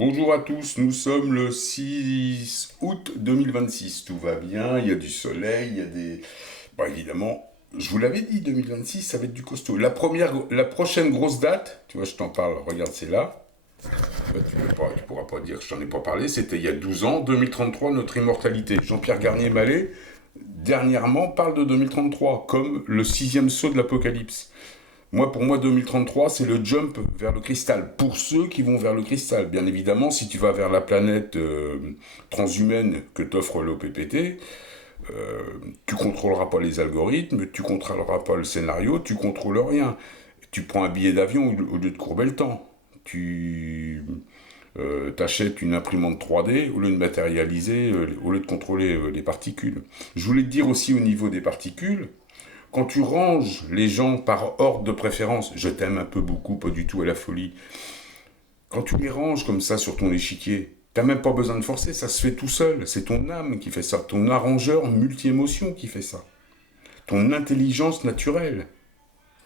Bonjour à tous, nous sommes le 6 août 2026. Tout va bien, il y a du soleil, il y a des... Bon, évidemment, je vous l'avais dit, 2026, ça va être du costaud. La prochaine grosse date, tu vois, je t'en parle, regarde, c'est là. Tu pourras pas dire que je t'en ai pas parlé, c'était il y a 12 ans, 2033, notre immortalité. Jean-Pierre Garnier-Mallet, dernièrement, parle de 2033 comme le sixième saut de l'apocalypse. Pour moi, 2033, c'est le jump vers le cristal. Pour ceux qui vont vers le cristal, bien évidemment, si tu vas vers la planète transhumaine que t'offre l'OPPT, euh, tu contrôleras pas les algorithmes, tu contrôleras pas le scénario, tu contrôles rien. Tu prends un billet d'avion au lieu de courber le temps. Tu t'achètes une imprimante 3D au lieu de matérialiser, au lieu de contrôler les particules. Je voulais te dire aussi au niveau des particules, quand tu ranges les gens par ordre de préférence, je t'aime un peu beaucoup, pas du tout à la folie, quand tu les ranges comme ça sur ton échiquier, t'as même pas besoin de forcer, ça se fait tout seul. C'est ton âme qui fait ça, ton arrangeur multi-émotion qui fait ça, ton intelligence naturelle.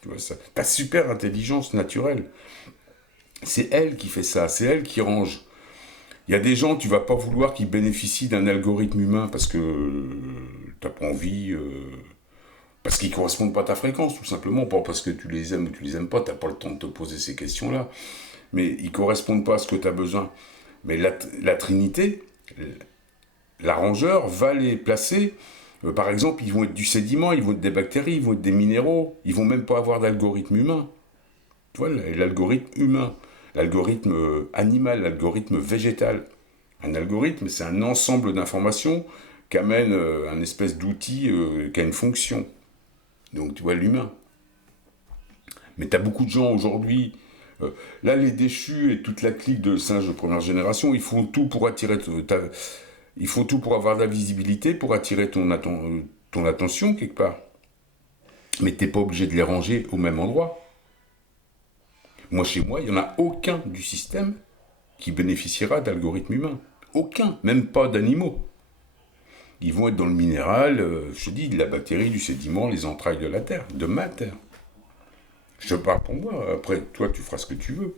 Tu vois ça, ta super intelligence naturelle. C'est elle qui fait ça, c'est elle qui range. Il y a des gens, tu vas pas vouloir qu'ils bénéficient d'un algorithme humain parce que t'as pas envie, parce qu'ils correspondent pas à ta fréquence, tout simplement, pas parce que tu les aimes ou tu les aimes pas, t'as pas le temps de te poser ces questions-là. Mais ils correspondent pas à ce que tu as besoin. Mais la Trinité, l'arrangeur va les placer. Par exemple, ils vont être du sédiment, ils vont être des bactéries, ils vont être des minéraux. Ils vont même pas avoir d'algorithme humain. Tu vois, l'algorithme humain, l'algorithme animal, l'algorithme végétal. Un algorithme, c'est un ensemble d'informations qu'amène un espèce d'outil qui a une fonction. Donc, tu vois, l'humain. Mais tu as beaucoup de gens aujourd'hui. euh, Là, les déchus et toute la clique de singes de première génération, ils font tout pour attirer. Ils font tout pour avoir de la visibilité, pour attirer ton attention quelque part. Mais t'es pas obligé de les ranger au même endroit. Moi, chez moi, il n'y en a aucun du système qui bénéficiera d'algorithmes humains. Aucun, même pas d'animaux. Ils vont être dans le minéral, je te dis, de la bactérie, du sédiment, les entrailles de la terre, de ma terre. Je parle pour moi, après, toi, tu feras ce que tu veux.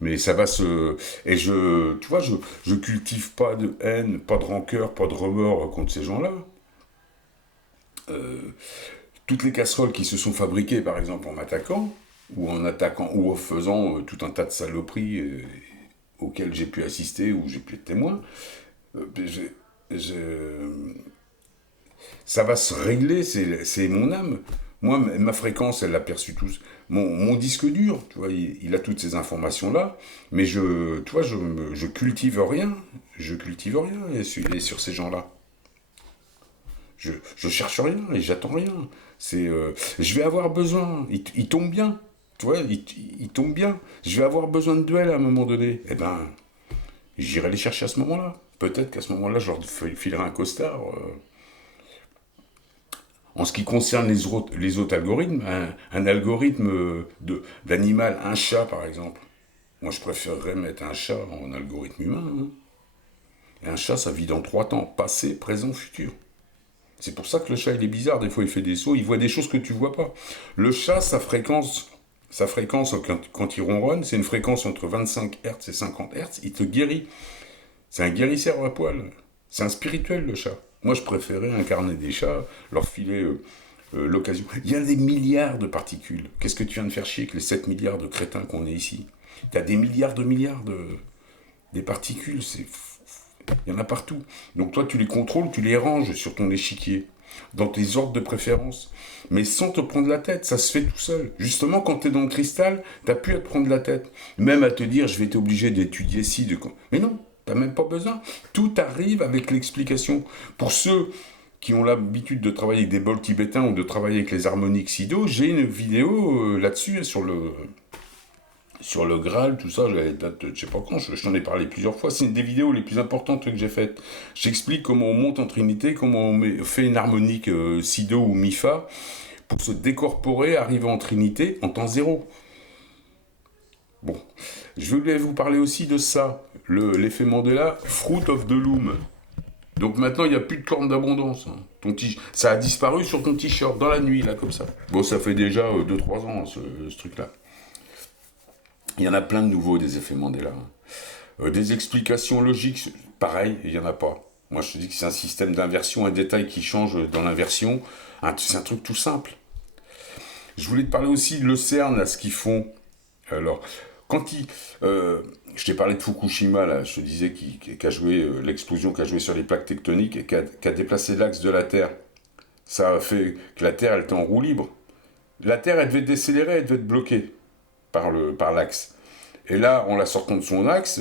Mais ça va se. Et tu vois, je cultive pas de haine, pas de rancœur, pas de remords contre ces gens-là. Toutes les casseroles qui se sont fabriquées, par exemple, en m'attaquant, ou en attaquant, ou en faisant tout un tas de saloperies auxquelles j'ai pu assister, ou j'ai pu être témoin, j'ai- j'ai- ça va se régler, c'est mon âme. Moi, ma fréquence, elle l'a perçue tous. Mon disque dur, tu vois, il a toutes ces informations-là, mais tu vois, je cultive rien. Je cultive rien sur ces gens-là. Je cherche rien et j'attends rien. Je vais avoir besoin. Il tombe bien. Tu vois, il tombe bien. Je vais avoir besoin de duel à un moment donné. Eh ben, j'irai les chercher à ce moment-là. Peut-être qu'à ce moment-là, je leur filerai un costard. En ce qui concerne les autres algorithmes, un algorithme d'animal, un chat par exemple, moi je préférerais mettre un chat en algorithme humain. Hein. Et un chat, ça vit dans trois temps, passé, présent, futur. C'est pour ça que le chat il est bizarre, des fois il fait des sauts, il voit des choses que tu vois pas. Le chat, sa fréquence quand il ronronne, c'est une fréquence entre 25 Hz et 50 Hz, il te guérit. C'est un guérisseur à poil. C'est un spirituel le chat. Moi je préférais incarner des chats, leur filer l'occasion. Il y a des milliards de particules. Qu'est-ce que tu viens de faire chier avec les 7 milliards de crétins qu'on est ici? Il y a des milliards des particules, il y en a partout. Donc toi, tu les contrôles, tu les ranges sur ton échiquier, dans tes ordres de préférence, mais sans te prendre la tête, ça se fait tout seul. Justement, quand tu es dans le cristal, t'as plus à te prendre la tête, même à te dire, je vais être obligé d'étudier ci, mais non, t'as même pas besoin. Tout arrive avec l'explication. Pour ceux qui ont l'habitude de travailler avec des bols tibétains ou de travailler avec les harmoniques Sido, j'ai une vidéo là-dessus sur le Graal, tout ça, je sais pas quand, je t'en ai parlé plusieurs fois, c'est une des vidéos les plus importantes que j'ai faites. J'explique comment on monte en Trinité, comment fait une harmonique Si-Do ou Mi-Fa pour se décorporer, arriver en Trinité en temps zéro. Bon, je voulais vous parler aussi de ça, l'effet Mandela, Fruit of the Loom. Donc maintenant, il n'y a plus de cornes d'abondance. Hein. Ça a disparu sur ton t-shirt, dans la nuit, là, comme ça. Bon, ça fait déjà 2-3 ans, ce truc-là. Il y en a plein de nouveaux des effets Mandela. Hein. Des explications logiques, pareil, il n'y en a pas. Moi, je te dis que c'est un système d'inversion, un détail qui change dans l'inversion. C'est un truc tout simple. Je voulais te parler aussi de l'Océan, là, ce qu'ils font. Alors, quand ils... je t'ai parlé de Fukushima, là, je te disais qu'a joué, l'explosion qui a joué sur les plaques tectoniques et qui a déplacé l'axe de la Terre. Ça a fait que la Terre, elle était en roue libre. La Terre, elle devait décélérer, elle devait être bloquée par l'axe. Et là, en la sortant de son axe,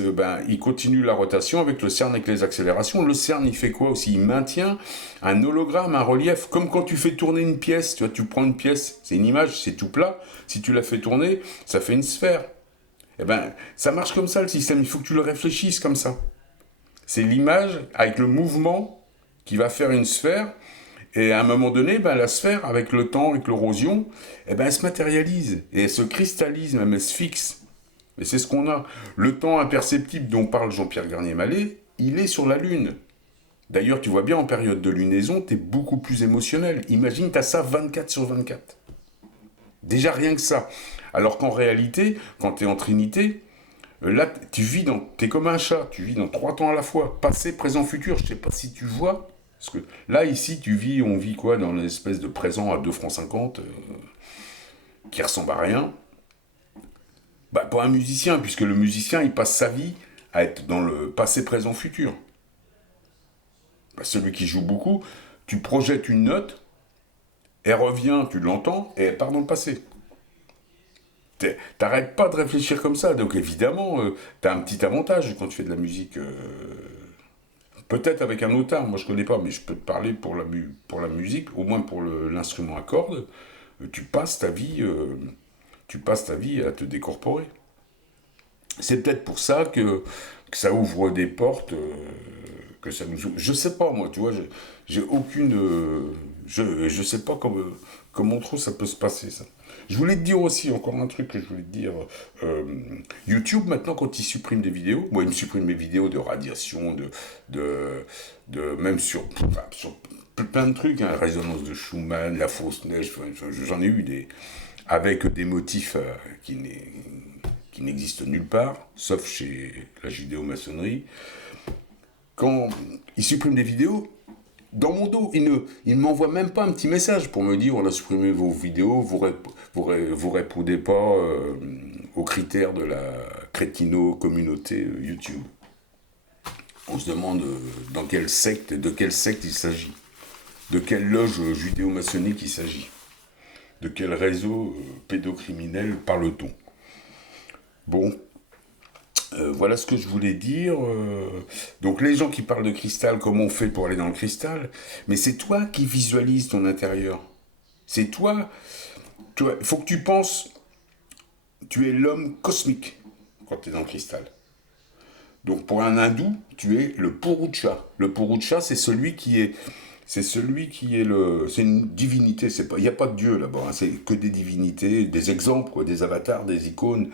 il continue la rotation avec le CERN, avec les accélérations. Le CERN, il fait quoi aussi? Il maintient un hologramme, un relief, comme quand tu fais tourner une pièce. Tu vois, tu prends une pièce, c'est une image, c'est tout plat. Si tu la fais tourner, ça fait une sphère. Eh ben, ça marche comme ça le système. Il faut que tu le réfléchisses comme ça. C'est l'image avec le mouvement qui va faire une sphère. Et à un moment donné, la sphère, avec le temps, avec l'érosion, elle se matérialise. Et elle se cristallise, même elle se fixe. Et c'est ce qu'on a. Le temps imperceptible dont parle Jean-Pierre Garnier-Mallet, il est sur la Lune. D'ailleurs, tu vois bien, en période de lunaison, tu es beaucoup plus émotionnel. Imagine, tu as ça 24/24. Déjà rien que ça. Alors qu'en réalité, quand tu es en Trinité, là, t'es comme un chat, tu vis dans 3 temps à la fois. Passé, présent, futur. Je sais pas si tu vois. Parce que là, ici, on vit quoi dans une espèce de présent à 2 francs 50 qui ressemble à rien. Pour un musicien, puisque le musicien, il passe sa vie à être dans le passé, présent, futur. Celui qui joue beaucoup, tu projettes une note, elle revient, tu l'entends, et elle part dans le passé. T'arrêtes pas de réfléchir comme ça, donc évidemment, t'as un petit avantage quand tu fais de la musique. Peut-être avec un autre art, moi je connais pas, mais je peux te parler pour la musique, au moins pour l'instrument à cordes. Tu passes ta vie, à te décorporer. C'est peut-être pour ça que ça ouvre des portes, que ça nous ouvre. Je sais pas, moi, tu vois, j'ai aucune. Je sais pas comment trop ça peut se passer, ça. Je voulais te dire aussi, encore un truc que je voulais te dire. YouTube, maintenant, quand il supprime des vidéos, moi, il me supprime mes vidéos de radiation, même sur plein de trucs, hein, résonance de Schumann, la fausse neige, j'en ai eu avec des motifs qui n'existent nulle part, sauf chez la judéo-maçonnerie. Quand ils suppriment des vidéos, dans mon dos, ils ne m'envoient même pas un petit message pour me dire on a supprimé vos vidéos, vous répondez pas aux critères de la crétino-communauté YouTube. On se demande de quelle secte il s'agit, de quelle loge judéo-maçonnique il s'agit, de quel réseau pédocriminel parle-t-on. Bon, voilà ce que je voulais dire. Donc les gens qui parlent de cristal, comment on fait pour aller dans le cristal? Mais c'est toi qui visualises ton intérieur. C'est toi. Il faut que tu penses, tu es l'homme cosmique quand tu es dans le cristal. Donc pour un hindou, tu es le Purusha. Le Purusha, c'est celui qui est c'est une divinité. Il n'y a pas de Dieu là-bas. Hein, c'est que des divinités, des exemples, quoi, des avatars, des icônes.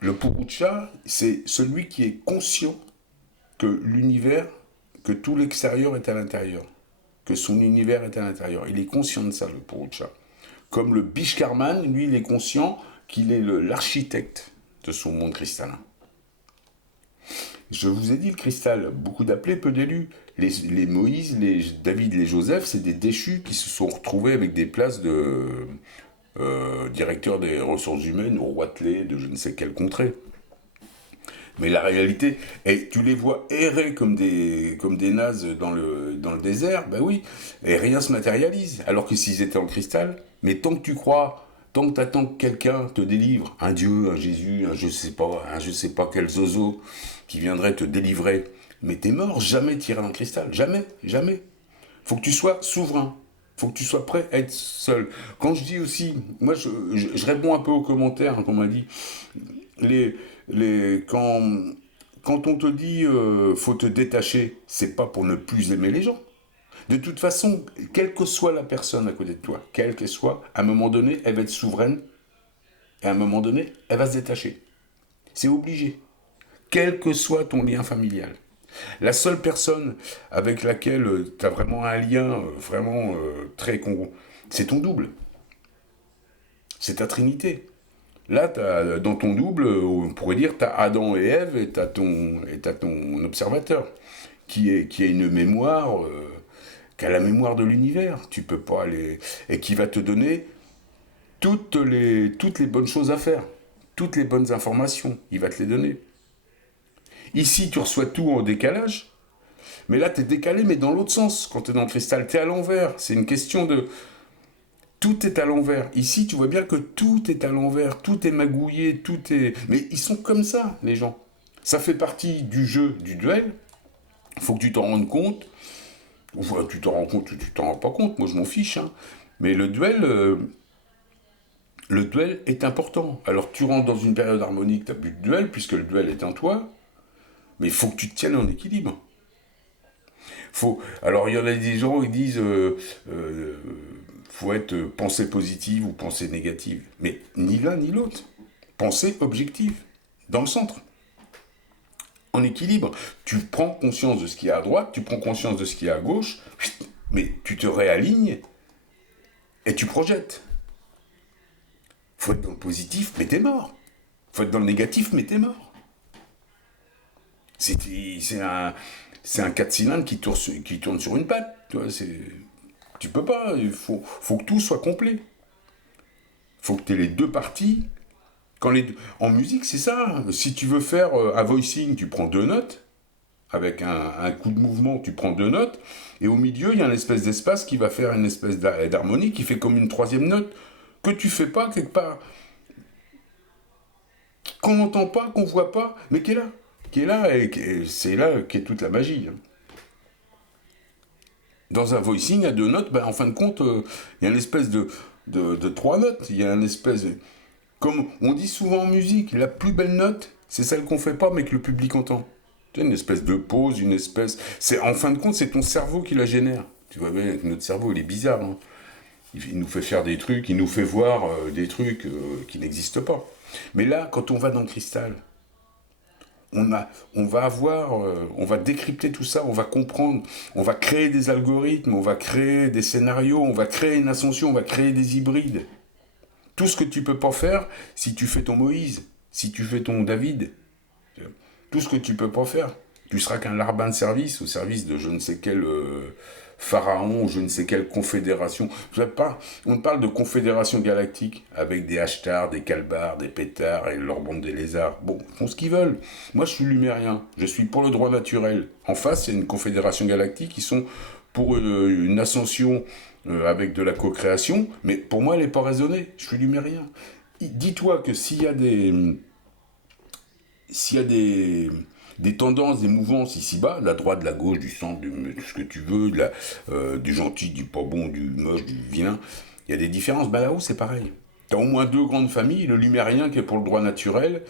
Le Purusha, c'est celui qui est conscient que l'univers, que tout l'extérieur est à l'intérieur, que son univers est à l'intérieur. Il est conscient de ça, le Purusha. Comme le Bishkarman, lui, il est conscient qu'il est l'architecte de son monde cristallin. Je vous ai dit, le cristal, beaucoup d'appelés, peu d'élus. Les Moïse, les David, les Joseph, c'est des déchus qui se sont retrouvés avec des places de directeur des ressources humaines au Roitelet de je ne sais quelle contrée. Mais la réalité, tu les vois errer comme des nazes dans le désert, ben oui, et rien se matérialise. Alors que s'ils étaient en cristal, mais tant que tu crois, tant que tu attends que quelqu'un te délivre, un Dieu, un Jésus, un je sais pas quel zozo, qui viendrait te délivrer, mais t'es mort, jamais tu iras dans le cristal, jamais, jamais. Faut que tu sois souverain. Faut que tu sois prêt à être seul. Quand je dis aussi, moi je réponds un peu aux commentaires qu'on m'a dit, quand on te dit faut te détacher, c'est pas pour ne plus aimer les gens. De toute façon, quelle que soit la personne à côté de toi, quelle qu'elle soit, à un moment donné, elle va être souveraine, et à un moment donné, elle va se détacher. C'est obligé. Quel que soit ton lien familial. La seule personne avec laquelle tu as vraiment un lien très con, c'est ton double. C'est ta trinité. Là, dans ton double, on pourrait dire, tu as Adam et Ève et tu as ton observateur, qui a une mémoire, qui a la mémoire de l'univers. Tu peux pas aller. Et qui va te donner toutes les bonnes choses à faire, toutes les bonnes informations. Il va te les donner. Ici, tu reçois tout en décalage, mais là, tu es décalé, mais dans l'autre sens. Quand tu es dans le cristal, tu es à l'envers. C'est une question de. Tout est à l'envers. Ici, tu vois bien que tout est à l'envers, tout est magouillé, tout est. Mais ils sont comme ça, les gens. Ça fait partie du jeu, du duel. Il faut que tu t'en rendes compte. Enfin, tu t'en rends compte ou tu t'en rends pas compte. Moi, je m'en fiche. Hein. Mais le duel est important. Alors, tu rentres dans une période harmonique, tu n'as plus de duel, puisque le duel est en toi. Mais il faut que tu te tiennes en équilibre. Alors, il y en a des gens qui disent faut être pensée positive ou pensée négative. Mais ni l'un ni l'autre. Pensée objective, dans le centre, en équilibre. Tu prends conscience de ce qu'il y a à droite, tu prends conscience de ce qu'il y a à gauche, mais tu te réalignes et tu projettes. Faut être dans le positif, mais t'es mort. Faut être dans le négatif, mais t'es mort. C'est un 4 cylindres qui tourne sur une patte. Tu peux pas. Il faut que tout soit complet. Il faut que tu aies les deux parties. En musique, c'est ça. Si tu veux faire un voicing, tu prends deux notes. Avec un coup de mouvement, tu prends deux notes. Et au milieu, il y a une espèce d'espace qui va faire une espèce d'harmonie qui fait comme une troisième note que tu fais pas quelque part. Qu'on n'entend pas, qu'on voit pas, mais qui est là. Qui est là, et c'est là qu'est toute la magie. Hein. Dans un voicing à deux notes, en fin de compte, il y a une espèce de trois notes. Il y a une espèce de. Comme on dit souvent en musique, la plus belle note, c'est celle qu'on fait pas, mais que le public entend. Tu sais, une espèce de pause, une espèce. En fin de compte, c'est ton cerveau qui la génère. Tu vois bien que notre cerveau, il est bizarre. Hein. Il nous fait faire des trucs, il nous fait voir des trucs qui n'existent pas. Mais là, quand on va dans le cristal, on va décrypter tout ça, on va comprendre, on va créer des algorithmes, on va créer des scénarios, on va créer une ascension, on va créer des hybrides. Tout ce que tu peux pas faire si tu fais ton Moïse, si tu fais ton David, tout ce que tu peux pas faire. Tu seras qu'un larbin de service, au service de je ne sais quel pharaon, je ne sais quelle confédération. On parle de confédération galactique, avec des hachtards, des calbars, des pétards et leur bande des lézards. Bon, ils font ce qu'ils veulent. Moi, je suis lumérien, je suis pour le droit naturel. En face, c'est une confédération galactique qui sont pour une ascension avec de la co-création, mais pour moi, elle n'est pas raisonnée. Je suis lumérien. Dis-toi que s'il y a des tendances, des mouvances ici-bas, la droite, la gauche, du centre, ce que tu veux, du gentil, du pas bon, du moche, du vilain, il y a des différences. Là-haut, c'est pareil. Tu as au moins deux grandes familles, le lumérien qui est pour le droit naturel,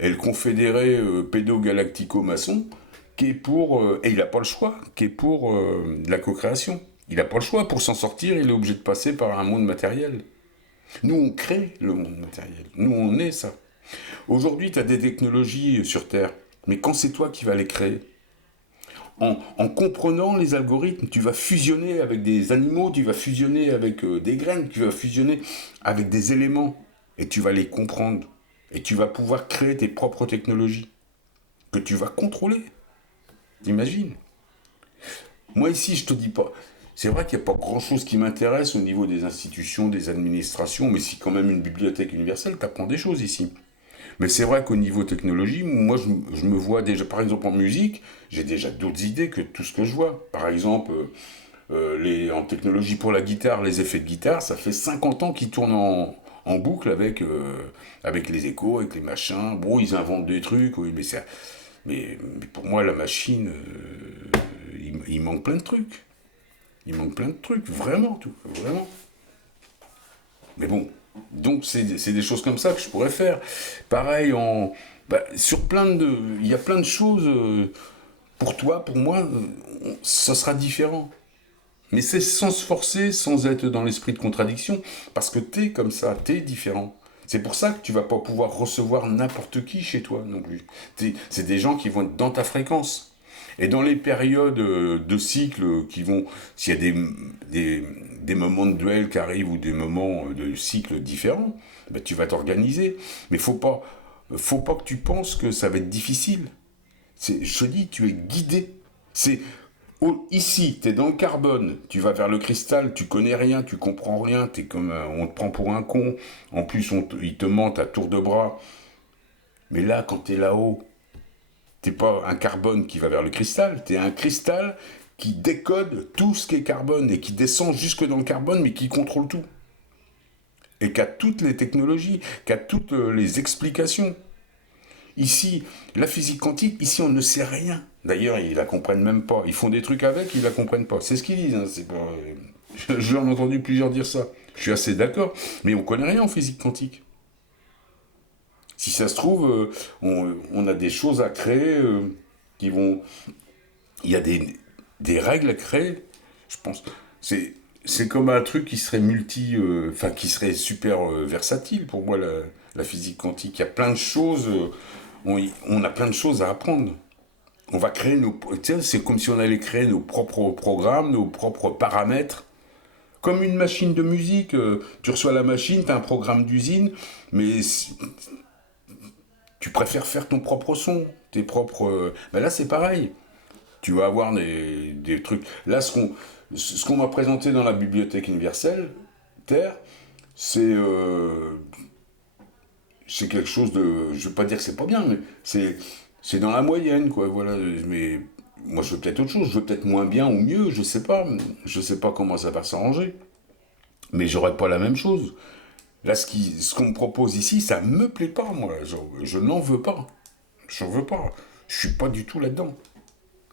et le confédéré pédogalactico-maçon, qui est pour, et il n'a pas le choix, qui est pour la co-création. Il n'a pas le choix, pour s'en sortir, il est obligé de passer par un monde matériel. Nous, on crée le monde matériel. Nous, on est ça. Aujourd'hui, tu as des technologies sur Terre, mais quand c'est toi qui vas les créer, en comprenant les algorithmes, tu vas fusionner avec des animaux, tu vas fusionner avec des graines, tu vas fusionner avec des éléments, et tu vas les comprendre. Et tu vas pouvoir créer tes propres technologies, que tu vas contrôler. T'imagines? Moi ici, je te dis pas. C'est vrai qu'il n'y a pas grand-chose qui m'intéresse au niveau des institutions, des administrations, mais si quand même une bibliothèque universelle, tu apprends des choses ici. Mais c'est vrai qu'au niveau technologie, moi je me vois déjà, par exemple en musique, j'ai déjà d'autres idées que tout ce que je vois. Par exemple, en technologie pour la guitare, les effets de guitare, ça fait 50 ans qu'ils tournent en boucle avec les échos, avec les machins. Bon, ils inventent des trucs, oui, mais pour moi, la machine, il manque plein de trucs. Il manque plein de trucs, vraiment, tout, vraiment. Mais bon, donc c'est des choses comme ça que je pourrais faire. Pareil, sur il y a plein de choses, pour toi, pour moi, ça sera différent. Mais c'est sans se forcer, sans être dans l'esprit de contradiction, parce que t'es comme ça, t'es différent. C'est pour ça que tu vas pas pouvoir recevoir n'importe qui chez toi non plus. C'est des gens qui vont être dans ta fréquence. Et dans les périodes de cycle qui vont, s'il y a des moments de duel qui arrivent ou des moments de cycle différents, Ben, tu vas t'organiser. Mais faut pas que tu penses que ça va être difficile. Je te dis, tu es guidé. C'est ici, tu es dans le carbone, tu vas vers le cristal, tu connais rien, tu comprends rien, on te prend pour un con. En plus, il te ment à tour de bras. Mais là, quand tu es là-haut, t'es pas un carbone qui va vers le cristal, tu es un cristal qui décode tout ce qui est carbone et qui descend jusque dans le carbone, mais qui contrôle tout. Et qui a toutes les technologies, qui a toutes les explications. Ici, la physique quantique, ici on ne sait rien. D'ailleurs, ils la comprennent même pas. Ils font des trucs avec, ils la comprennent pas. C'est ce qu'ils disent. Hein. C'est pas... J'en ai entendu plusieurs dire ça. Je suis assez d'accord. Mais on connaît rien en physique quantique. Si ça se trouve, on a des choses à créer qui vont... Il y a des règles à créer, je pense. C'est comme un truc qui serait enfin qui serait super versatile pour moi, la physique quantique. Il y a plein de choses, on a plein de choses à apprendre. On va créer c'est comme si on allait créer nos propres programmes, nos propres paramètres. Comme une machine de musique, tu reçois la machine, tu as un programme d'usine, mais tu préfères faire ton propre son, tes propres... Ben là, c'est pareil. Tu vas avoir des trucs. Là, ce qu'on m'a présenté dans la bibliothèque universelle, Terre, c'est quelque chose de... Je ne veux pas dire que c'est pas bien, mais c'est dans la moyenne, quoi. Voilà. Mais moi, je veux peut-être autre chose. Je veux peut-être moins bien ou mieux, je sais pas. Je sais pas comment ça va s'arranger. Mais j'aurais pas la même chose. Là, ce qu'on me propose ici, ça me plaît pas, moi. Je n'en veux pas. J'en veux pas. Je suis pas du tout là-dedans.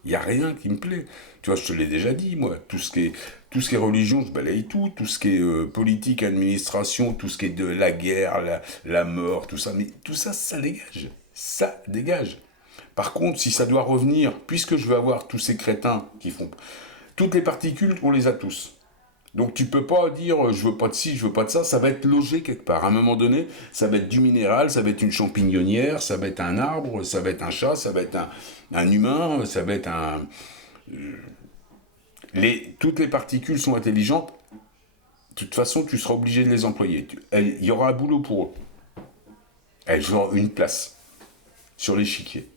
Il n'y a rien qui me plaît. Tu vois, je te l'ai déjà dit, moi. Tout ce qui est religion, je balaye tout. Tout ce qui est politique, administration, tout ce qui est de la guerre, la mort, tout ça. Mais tout ça, ça dégage. Ça dégage. Par contre, si ça doit revenir, puisque je veux avoir tous ces crétins qui font... Toutes les particules, on les a tous. Donc tu peux pas dire je veux pas de ci, je veux pas de ça, ça va être logé quelque part. À un moment donné, ça va être du minéral, ça va être une champignonnière, ça va être un arbre, ça va être un chat, ça va être un humain, ça va être un... Toutes les particules sont intelligentes, de toute façon tu seras obligé de les employer. Il y aura un boulot pour eux. Elles auront une place sur l'échiquier.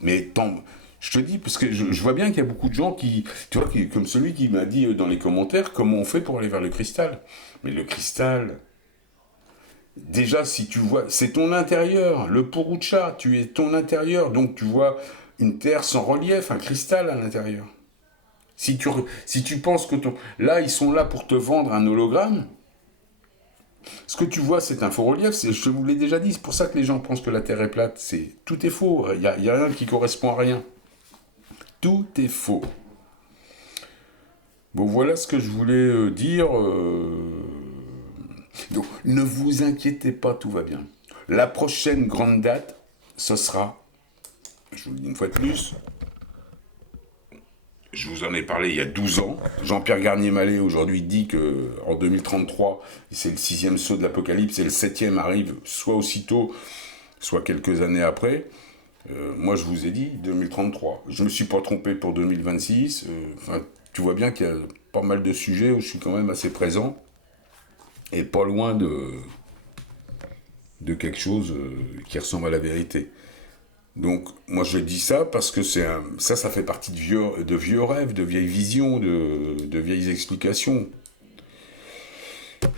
Mais je te dis, parce que je vois bien qu'il y a beaucoup de gens tu vois, comme celui qui m'a dit dans les commentaires, comment on fait pour aller vers le cristal. Mais le cristal, déjà, si tu vois, c'est ton intérieur, le Purusha, tu es ton intérieur, donc tu vois une terre sans relief, un cristal à l'intérieur. Si tu penses que là, ils sont là pour te vendre un hologramme, ce que tu vois, c'est un faux relief, je vous l'ai déjà dit, c'est pour ça que les gens pensent que la Terre est plate. Tout est faux, il n'y a rien qui correspond à rien. Tout est faux. Bon, voilà ce que je voulais dire. Donc, ne vous inquiétez pas, tout va bien. La prochaine grande date, ce sera, je vous le dis une fois de plus, je vous en ai parlé il y a 12 ans. Jean-Pierre Garnier-Mallet aujourd'hui dit qu'en 2033, c'est le 6e saut de l'Apocalypse et le 7e arrive soit aussitôt, soit quelques années après. Moi, je vous ai dit 2033. Je ne me suis pas trompé pour 2026. Tu vois bien qu'il y a pas mal de sujets où je suis quand même assez présent et pas loin de quelque chose qui ressemble à la vérité. Donc, moi, je dis ça parce que ça fait partie de vieux rêves, de vieilles visions, de vieilles explications.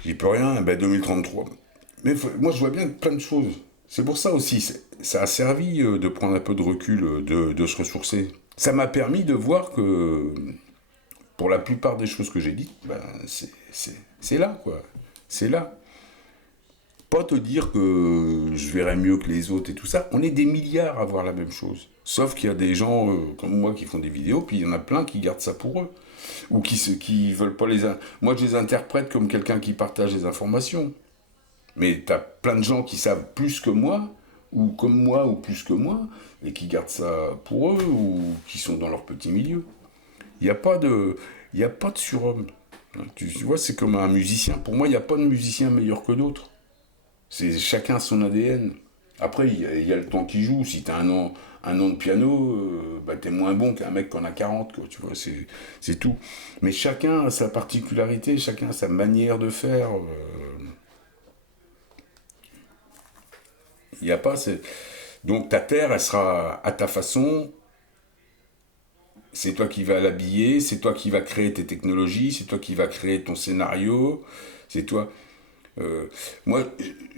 J'y peux rien, 2033. Mais moi, je vois bien plein de choses. C'est pour ça aussi, ça a servi de prendre un peu de recul, de se ressourcer. Ça m'a permis de voir que, pour la plupart des choses que j'ai dites, c'est là, quoi. C'est là. Pas te dire que je verrais mieux que les autres et tout ça. On est des milliards à voir la même chose. Sauf qu'il y a des gens comme moi qui font des vidéos, puis il y en a plein qui gardent ça pour eux. Ou qui veulent pas Moi, je les interprète comme quelqu'un qui partage des informations. Mais t'as plein de gens qui savent plus que moi, ou comme moi, ou plus que moi, et qui gardent ça pour eux, ou qui sont dans leur petit milieu. Il n'y a pas de surhomme. Tu vois, c'est comme un musicien. Pour moi, il n'y a pas de musicien meilleur que d'autres. C'est chacun son ADN. Après, il y a le temps qui joue. Si t'as un an de piano, t'es moins bon qu'un mec qui en a 40, quoi, tu vois, c'est tout. Mais chacun a sa particularité, chacun a sa manière de faire. Il y a pas. Donc ta terre, elle sera à ta façon. C'est toi qui vas l'habiller, c'est toi qui vas créer tes technologies, c'est toi qui vas créer ton scénario, c'est toi. euh, Moi,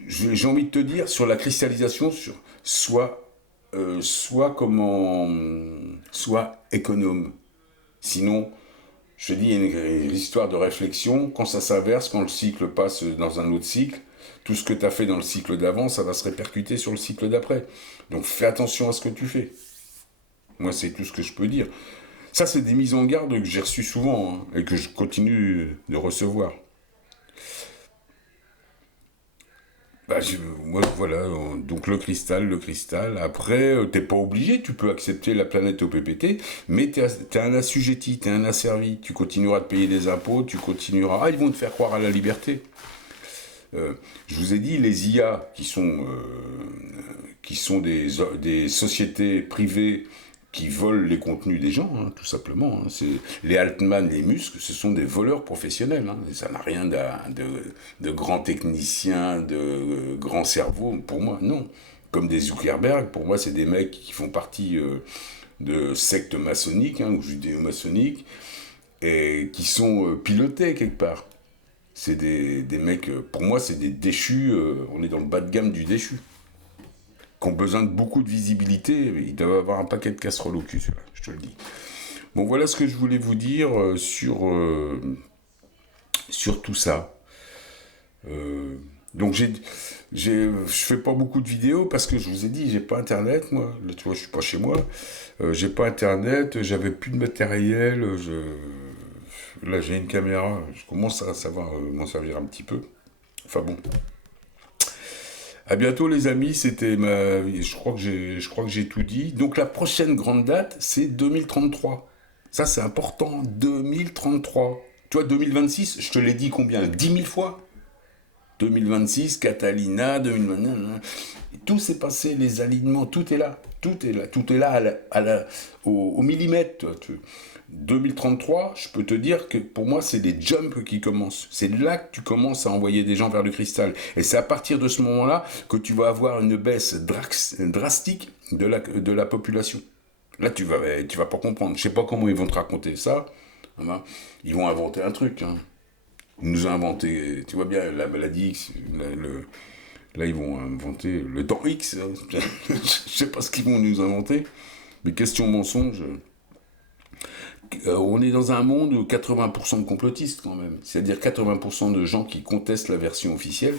j'ai envie de te dire sur la cristallisation, soit comment, soit économe. Sinon, je te dis, il y a une histoire de réflexion. Quand ça s'inverse, quand le cycle passe dans un autre cycle, tout ce que tu as fait dans le cycle d'avant, ça va se répercuter sur le cycle d'après. Donc fais attention à ce que tu fais. Moi, c'est tout ce que je peux dire. Ça, c'est des mises en garde que j'ai reçues souvent hein, et que je continue de recevoir. Bah, moi, voilà, donc le cristal, le cristal. Après, t'es pas obligé, tu peux accepter la planète au PPT, mais t'es un assujetti, t'es un asservi. Tu continueras de payer des impôts, tu continueras. Ah, ils vont te faire croire à la liberté. Je vous ai dit, les IA qui sont des sociétés privées qui volent les contenus des gens, hein, tout simplement. Hein. Les Altman, les Musk, ce sont des voleurs professionnels. Hein. Ça n'a rien de grands techniciens, de grands cerveaux, pour moi, non. Comme des Zuckerberg, pour moi, c'est des mecs qui font partie de sectes maçonniques hein, ou judéo-maçonniques et qui sont pilotés quelque part. C'est des mecs, pour moi, c'est des déchus, on est dans le bas de gamme du déchu, qui ont besoin de beaucoup de visibilité, ils doivent avoir un paquet de casseroles au cul, celui-là, je te le dis. Bon, voilà ce que je voulais vous dire sur tout ça. Euh, donc, je fais pas beaucoup de vidéos parce que je vous ai dit, j'ai pas internet, moi. Là, tu vois, je suis pas chez moi. J'ai pas internet, j'avais plus de matériel. Là, j'ai une caméra, je commence à savoir m'en servir un petit peu. Enfin bon. À bientôt les amis, c'était ma. Je crois que j'ai tout dit. Donc la prochaine grande date, c'est 2033. Ça c'est important, 2033. Tu vois, 2026, je te l'ai dit combien 10 000 fois. 2026, Catalina, 2029. Tout s'est passé, les alignements, tout est là. Tout est là. Tout est là au millimètre. 2033, je peux te dire que pour moi, c'est les jumps qui commencent. C'est là que tu commences à envoyer des gens vers le cristal. Et c'est à partir de ce moment-là que tu vas avoir une baisse drastique de la population. Là, tu vas pas comprendre. Je sais pas comment ils vont te raconter ça. Ils vont inventer un truc. Hein. Ils nous ont inventé, tu vois bien, la maladie X, là, ils vont inventer le temps X. Hein. Je sais pas ce qu'ils vont nous inventer. Mais question mensonge, on est dans un monde où 80% de complotistes quand même. C'est-à-dire 80% de gens qui contestent la version officielle.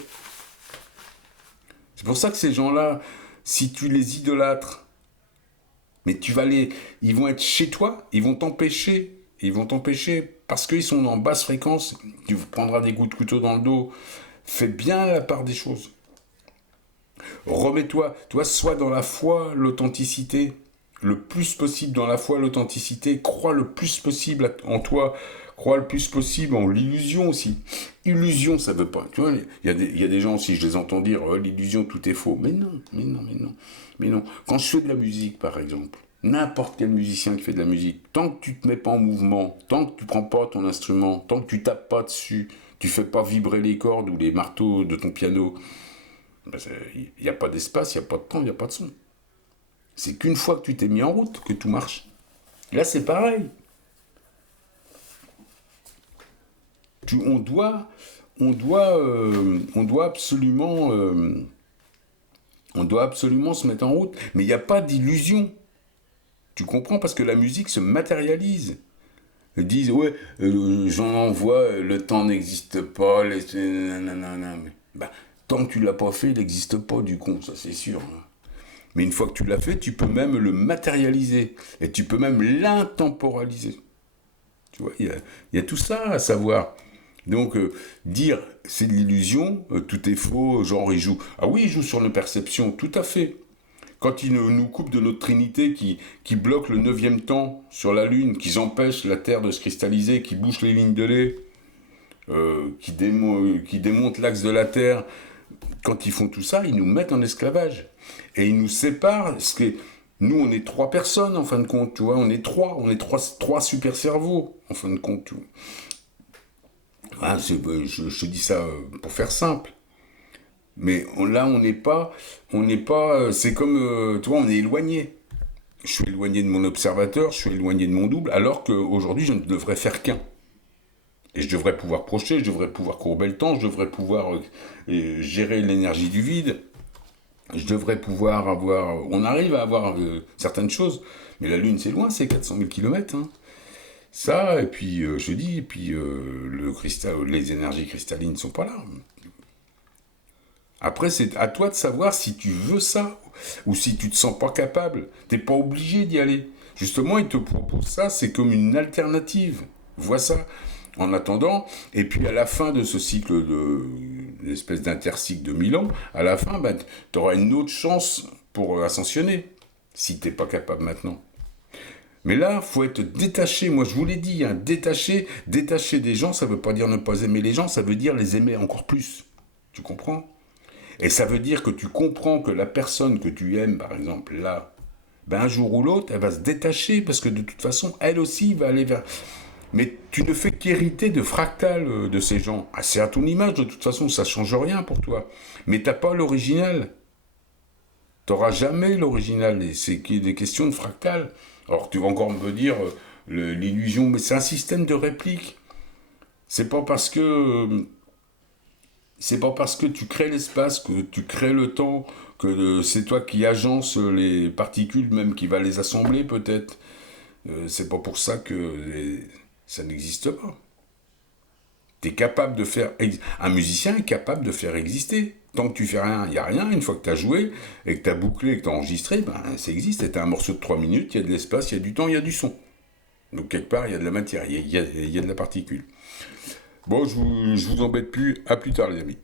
C'est pour ça que ces gens-là, si tu les idolâtres, mais ils vont être chez toi, ils vont t'empêcher parce qu'ils sont en basse fréquence. Tu prendras des coups de couteau dans le dos. Fais bien la part des choses. Remets-toi, toi, sois dans la foi, l'authenticité, le plus possible dans la foi, l'authenticité, crois le plus possible en toi, crois le plus possible en l'illusion aussi. Illusion, ça veut pas. Tu vois, il y a des gens, si je les entends dire, oh, l'illusion, tout est faux. Mais non, mais non, mais non, mais non. Quand je fais de la musique, par exemple, n'importe quel musicien qui fait de la musique, tant que tu te mets pas en mouvement, tant que tu prends pas ton instrument, tant que tu tapes pas dessus, tu fais pas vibrer les cordes ou les marteaux de ton piano, il n'y a pas d'espace, il n'y a pas de temps, il n'y a pas de son. C'est qu'une fois que tu t'es mis en route que tout marche. Là, c'est pareil. On doit, on doit absolument se mettre en route. Mais il n'y a pas d'illusion. Tu comprends? Parce que la musique se matérialise. Ils disent, ouais, j'en envoie, le temps n'existe pas, nanana. Bah, tant que tu l'as pas fait, il n'existe pas du con, ça c'est sûr. Hein. Mais une fois que tu l'as fait, tu peux même le matérialiser. Et tu peux même l'intemporaliser. Tu vois, il y a tout ça à savoir. Donc, dire c'est de l'illusion, tout est faux, genre il joue. Ah oui, il joue sur nos perceptions, tout à fait. Quand ils nous coupent de notre trinité, qui bloquent le neuvième temps sur la Lune, qu'ils empêchent la Terre de se cristalliser, qui bouchent les lignes de lait, qui démontent l'axe de la Terre, quand ils font tout ça, ils nous mettent en esclavage. Et ils nous séparent, parce que nous, on est trois personnes, en fin de compte, tu vois, on est trois super cerveaux, en fin de compte. Tu vois. Ah, je te dis ça pour faire simple. Mais là, on n'est pas, c'est comme, toi, on est éloigné. Je suis éloigné de mon observateur, je suis éloigné de mon double, alors qu'aujourd'hui, je ne devrais faire qu'un. Et je devrais pouvoir projeter, je devrais pouvoir courber le temps, je devrais pouvoir gérer l'énergie du vide, je devrais pouvoir avoir... On arrive à avoir certaines choses, mais la Lune, c'est loin, c'est 400 000 km. Hein. Ça, et puis, je dis, et puis, le cristal, les énergies cristallines ne sont pas là. Après, c'est à toi de savoir si tu veux ça ou si tu te sens pas capable. T'es pas obligé d'y aller. Justement, il te propose ça, c'est comme une alternative. Vois ça. En attendant, et puis à la fin de ce cycle de l'espèce d'intercycle de 1000 ans, à la fin, ben, tu auras une autre chance pour ascensionner, si t'es pas capable maintenant. Mais là, faut être détaché. Moi, je vous l'ai dit, hein, détaché des gens, ça veut pas dire ne pas aimer les gens, ça veut dire les aimer encore plus. Tu comprends? Et ça veut dire que tu comprends que la personne que tu aimes, par exemple, là, ben un jour ou l'autre, elle va se détacher parce que de toute façon, elle aussi va aller vers. Mais tu ne fais qu'hériter de fractales de ces gens. Ah, c'est à ton image, de toute façon, ça change rien pour toi. Mais t'as pas l'original. T'auras jamais l'original. Et c'est des questions de fractales. Alors tu vas encore me dire l'illusion, mais c'est un système de réplique. C'est pas parce que c'est pas parce que tu crées l'espace, que tu crées le temps, que c'est toi qui agence les particules, même qui va les assembler peut-être. C'est pas pour ça que ça n'existe pas. T'es capable de faire. Un musicien est capable de faire exister. Tant que tu fais rien, il n'y a rien. Une fois que tu as joué, et que tu as bouclé, et que tu as enregistré, ben, ça existe. Et tu as un morceau de 3 minutes, il y a de l'espace, il y a du temps, il y a du son. Donc quelque part, il y a de la matière, il y a de la particule. Bon, je vous embête plus. À plus tard, les amis.